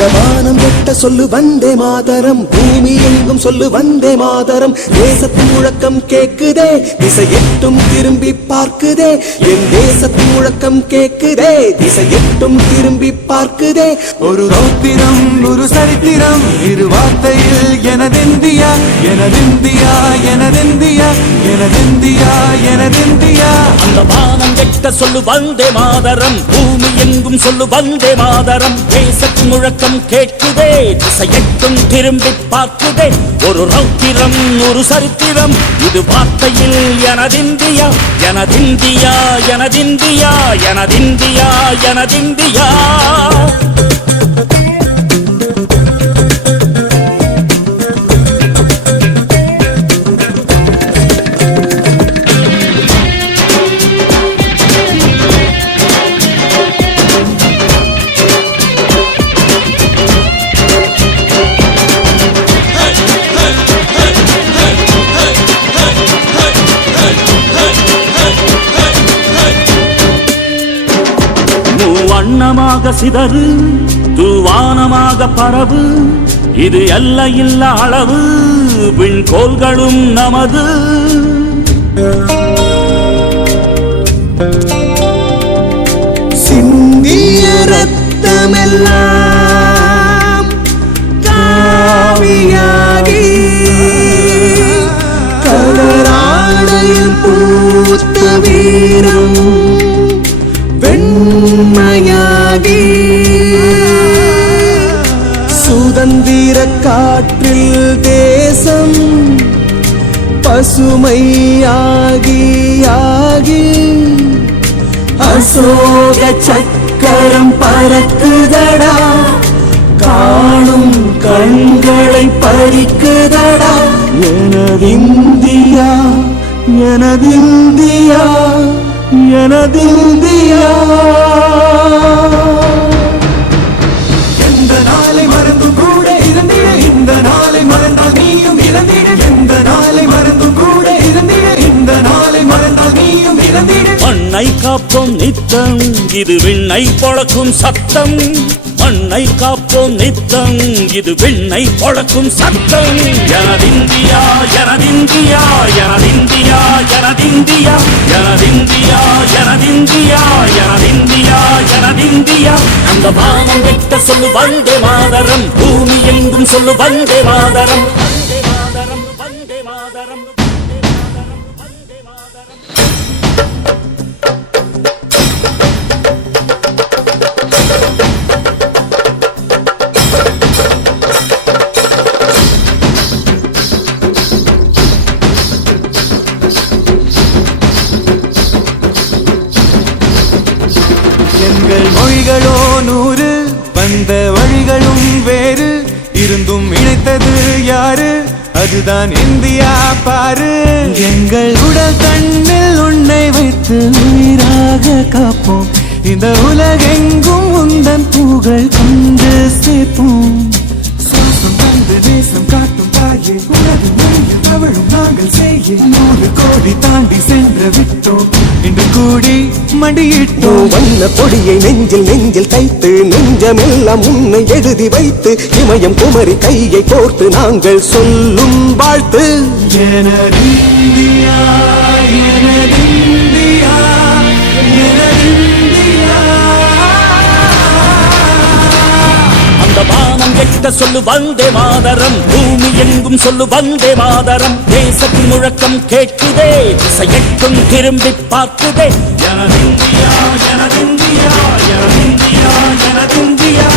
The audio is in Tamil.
அந்த வானம் எட்ட சொல்லு வந்தே மாதரம், பூமி எங்கும் சொல்லு வந்தே மாதரம். தேசத்தின் முழக்கம் கேக்குதே, திசை எட்டும் திரும்பி பார்க்குதே. என் தேசத்தின் முழக்கம் கேக்குதே, திசை எட்டும் திரும்பி பார்க்குதே. ஒரு ரௌத்திரம் ஒரு சரித்திரம் இரு வார்த்தையில் எனதிந்தியா எனதிந்தியா எனதிந்தியா எனதிந்தியா எனதிந்தியா. அந்த வானம் எட்ட சொல்லு வந்தே மாதரம், பூமி எங்கும் சொல்லு வந்தே மாதரம். தேசத்தின் முழக்கம் கேட்குதே, திசை எட்டும் திரும்பி பார்க்குதே. ஒரு ரௌத்திரம் ஒரு சரித்திரம் இது வார்த்தையில் எனதிந்தியா எனதிந்தியா எனதிந்தியா எனதிந்தியா எனதிந்தியா. வண்ணமாக சிதறு தூவானமாக பரவு, இது எல்லையில்ல அளவு விண்கோள்களும் நமது. சிந்திய ரத்தமெல்லாம் காவியாகி கலராடையில் பூத்த வீரம் வெண்மையாகி சுதந்திர காற்றில் தேசம் பசுமையாகி ஆகி அசோக சக்கரம் பறக்குதடா, காணும் கண்களை பறிக்குதடா. எனதிந்தியா எனதிந்தியா எனதிந்தியா. எந்த நாளை மறந்தும் கூட இருந்திட, இந்த நாளை மறந்தால் நீயும் இறந்திட. எந்த நாளை மறந்தும் கூட இருந்திட, இந்த நாளை மறந்தால் நீயும் இறந்திட. மண்ணை காப்போம் நித்தம் இது விண்ணை பொழக்கும் சத்தம். மண்ணை காப்போம் நித்தம் இது விண்ணை பொழக்கும் சத்தம். எனதிந்தியா எனதிந்தியா எனதிந்தியா எனதிந்தியா எனதிந்தியா எனதிந்தியா எனதிந்தியா எனதிந்தியா. அந்த வானம் எட்ட சொல்லு வந்தே மாதரம், பூமி எங்கும் சொல்லு வந்தே மாதரம். வந்தே மாதரம் வந்தே மாதரம் வந்தே மாதரம். எங்கள் மொழிகளோ 100, வந்த வழிகளும் வேறு. இருந்தும் இணைத்தது யாரு? அதுதான் இந்தியா பாரு. எங்கள் உடல் கண்ணில் உன்னை வைத்து உயிராக காப்போம். இந்த உலகெங்கும் உந்தன் புகழ் கொண்டு சேர்ப்போம். சுவாசம் தந்து தேசம் காட்டும் தாயே, உனது மொழியில் தவழும் நாங்கள் செய்ய 100 கோடி தாண்டி சென்று விட்டோம். இன்று கூடி மண்டியிட்டோம். வண்ண கொடியை நெஞ்சில் நெஞ்சில் தைத்து, நெஞ்சமெல்லாம் உன்னை எழுதி வைத்து, இமயம் குமரி கையை கோர்த்து நாங்கள் சொல்லும் வாழ்த்து. எனதிந்தியா எனதிந்தியா எனதிந்தியா. அந்த வானம் எட்ட சொல்லு வந்தே மாதரம், பூமி எங்கும் சொல்லு வந்தே மாதரம். தேசத்தின் முழக்கம் கேட்குதே, திசை எட்டும் திரும்பி பார்க்குதே. எனதிந்தியா எனதிந்தியா எனதிந்தியா எனதிந்தியா.